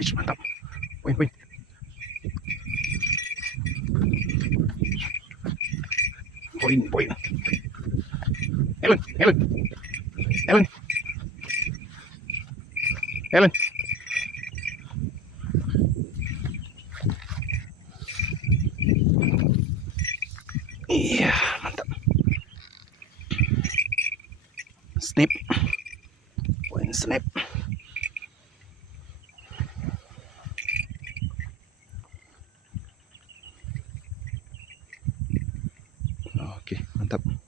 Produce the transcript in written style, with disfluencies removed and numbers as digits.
Wih, mantap. Poin, poin. Poin, poin. Helen, Helen, Helen, Helen. Iya, mantap. Snap. Poin snap. Oke, mantap.